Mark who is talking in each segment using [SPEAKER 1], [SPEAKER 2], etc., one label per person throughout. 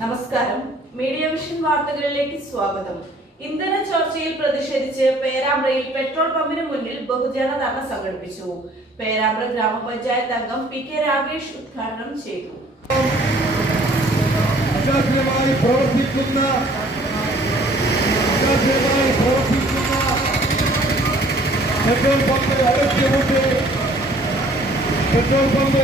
[SPEAKER 1] നമസ്കാരം. Media vision വാർത്തകളിലേക്ക് സ്വാഗതം. ഇന്ധന ചോർച്ചയിൽ പ്രതിഷേധിച്ച് പേരാമ്പ്രയിൽ പെട്രോൾ പമ്പിന് മുന്നിൽ ബഹുജന ധർണ സംഘടിപ്പിച്ചു. പേരാമ്പ്ര ഗ്രാമപഞ്ചായത്ത് അംഗം പി കെ രാകേഷ് ഉദ്ഘാടനം ചെയ്തു.
[SPEAKER 2] പ്രവർത്തിക്കുന്ന പെട്രോൾ പമ്പ് അടച്ചുകൊണ്ട് പെട്രോൾ പമ്പ്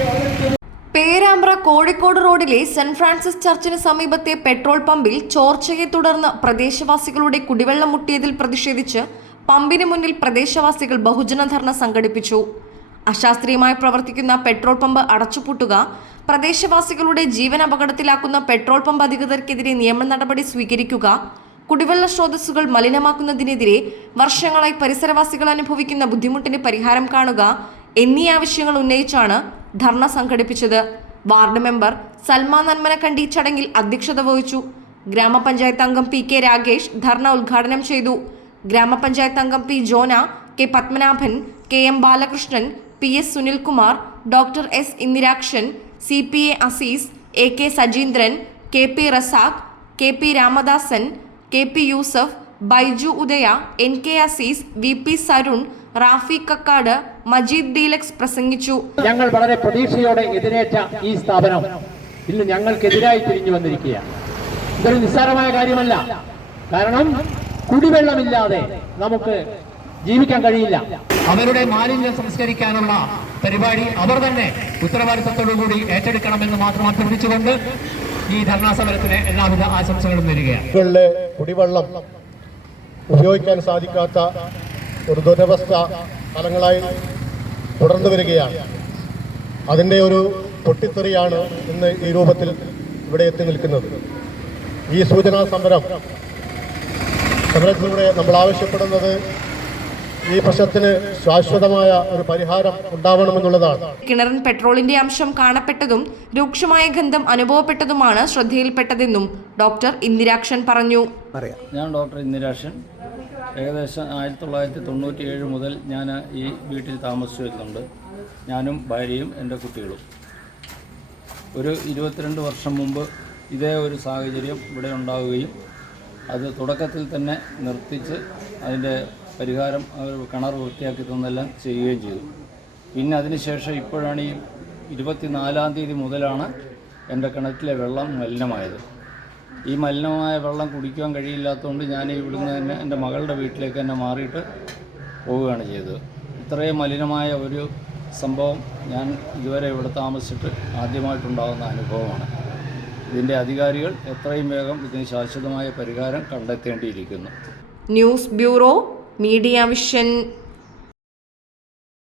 [SPEAKER 3] കോഴിക്കോട് റോഡിലെ സെന്റ് ഫ്രാൻസിസ് ചർച്ചിന് സമീപത്തെ പെട്രോൾ പമ്പിൽ ചോർച്ചയെ തുടർന്ന് പ്രദേശവാസികളുടെ കുടിവെള്ളം മുട്ടിയതിൽ പ്രതിഷേധിച്ച് പമ്പിന് മുന്നിൽ പ്രദേശവാസികൾ ബഹുജന ധർണ സംഘടിപ്പിച്ചു. അശാസ്ത്രീയമായി പ്രവർത്തിക്കുന്ന പെട്രോൾ പമ്പ് അടച്ചുപൂട്ടുക പ്രദേശവാസികളുടെ ജീവൻ അപകടത്തിലാക്കുന്ന പെട്രോൾ പമ്പ് അധികൃതർക്കെതിരെ നിയമ നടപടി സ്വീകരിക്കുക കുടിവെള്ള സ്രോതസ്സുകൾ മലിനമാക്കുന്നതിനെതിരെ വർഷങ്ങളായി പരിസരവാസികൾ അനുഭവിക്കുന്ന ബുദ്ധിമുട്ടിന് പരിഹാരം കാണുക എന്നീ ആവശ്യങ്ങൾ ഉന്നയിച്ചാണ് ധർണ സംഘടിപ്പിച്ചത്. വാർഡ് മെമ്പർ സൽമാ നന്മനക്കണ്ടി ചടങ്ങിൽ അധ്യക്ഷത വഹിച്ചു. ഗ്രാമപഞ്ചായത്ത് അംഗം പി കെ രാകേഷ് ധർണ ഉദ്ഘാടനം ചെയ്തു. ഗ്രാമപഞ്ചായത്ത് അംഗം P Jona K Padmanabhan K M Balakrishnan P S Sunilkumar doctor S Indirakshan C P A Aziz A K Sajeendran K P Razak K P Ramadasan K P Yusuf Baiju Udaya N K Aziz V P Sarun Rafi Kakkad Majeed Dilux പ്രസംഗിച്ചു.
[SPEAKER 4] ഞങ്ങൾ വളരെ പ്രതീക്ഷയോടെ എതിരേറ്റ ഈ സ്ഥാപനം ഇന്ന് ഞങ്ങൾക്കെതിരായി തിരിഞ്ഞു വന്നിരിക്കുകയാണ്. ഇതൊരു നിസ്സാരമായ കാര്യമല്ല. കാരണം കുടിവെള്ളമില്ലാതെ നമുക്ക് ജീവിക്കാൻ കഴിയില്ല. അവരുടെ മാലിന്യം സംസ്കരിക്കാനുള്ള പരിപാടി അവർ തന്നെ ഉത്തരവാദിത്തത്തോടുകൂടി ഏറ്റെടുക്കണമെന്ന് മാത്രം അഭ്യർത്ഥിച്ചുകൊണ്ട് ഈ ധർണാ സമരത്തിന് എല്ലാവിധ ആശംസകളും നേരുകയാണ്.
[SPEAKER 5] കുടിവെള്ളം ഉപയോഗിക്കാൻ സാധിക്കാത്ത ഒരു ദുരവസ്ഥ കാലങ്ങളായി തുടർന്നു വരികയാണ്. അതിന്റെ ഒരു പൊട്ടിത്തെറിയാണ് ഇന്ന് ഈ രൂപത്തിൽ ഇവിടെ എത്തി നിൽക്കുന്നത്. ഈ സൂചനാ സമരം സമരത്തിലൂടെ നമ്മൾ ആവശ്യപ്പെടുന്നത് ഈ പ്രശ്നത്തിന് ശാശ്വതമായ ഒരു പരിഹാരം ഉണ്ടാവണമെന്നുള്ളതാണ്.
[SPEAKER 3] കിണറിൻ പെട്രോളിന്റെ അംശം കാണപ്പെട്ടതും രൂക്ഷമായ ഗന്ധം അനുഭവപ്പെട്ടതുമാണ് ശ്രദ്ധയിൽപ്പെട്ടതെന്നും ഡോക്ടർ ഇന്ദിരാക്ഷൻ പറഞ്ഞു.
[SPEAKER 6] ഞാൻ ഡോക്ടർ ഇന്ദിരാഷൻ ഏകദേശം ആയിരത്തി തൊള്ളായിരത്തി തൊണ്ണൂറ്റി ഏഴ് മുതൽ ഞാൻ ഈ വീട്ടിൽ താമസിച്ചു വരുന്നുണ്ട് ഞാനും ഭാര്യയും എന്റെ കുട്ടികളും. ഒരു ഇരുപത്തിരണ്ട് വർഷം മുമ്പ് ഇതേ ഒരു സാഹചര്യം ഇവിടെ ഉണ്ടാവുകയും അത് തുടക്കത്തിൽ തന്നെ നിർത്തിച്ച് അതിന്റെ പരിഹാരം കിണർ വൃത്തിയാക്കി തന്നെല്ലാം ചെയ്യുകയും ചെയ്തു. പിന്നെ അതിനുശേഷം ഇപ്പോഴാണ് ഈ ഇരുപത്തിനാലാം തീയതി മുതലാണ് എന്റെ കിണറ്റിലെ വെള്ളം മലിനമായത്. ഈ മലിനമായ വെള്ളം കുടിക്കാൻ കഴിയില്ലാത്തതുകൊണ്ട് ഞാൻ ഇവിടുന്ന് തന്നെ എന്റെ മകളുടെ വീട്ടിലേക്ക് തന്നെ മാറിയിട്ട് പോവുകയാണ് ചെയ്തത്. ഇത്രയും മലിനമായ ഒരു സംഭവം ഞാൻ ഇതുവരെ ഇവിടെ താമസിച്ചിട്ട് ആദ്യമായിട്ടുണ്ടാകുന്ന അനുഭവമാണ്. ഇതിന്റെ അധികാരികൾ എത്രയും വേഗം ഇതിന് ശാശ്വതമായ പരിഹാരം കണ്ടെത്തേണ്ടിയിരിക്കുന്നു.
[SPEAKER 3] News bureau media vision.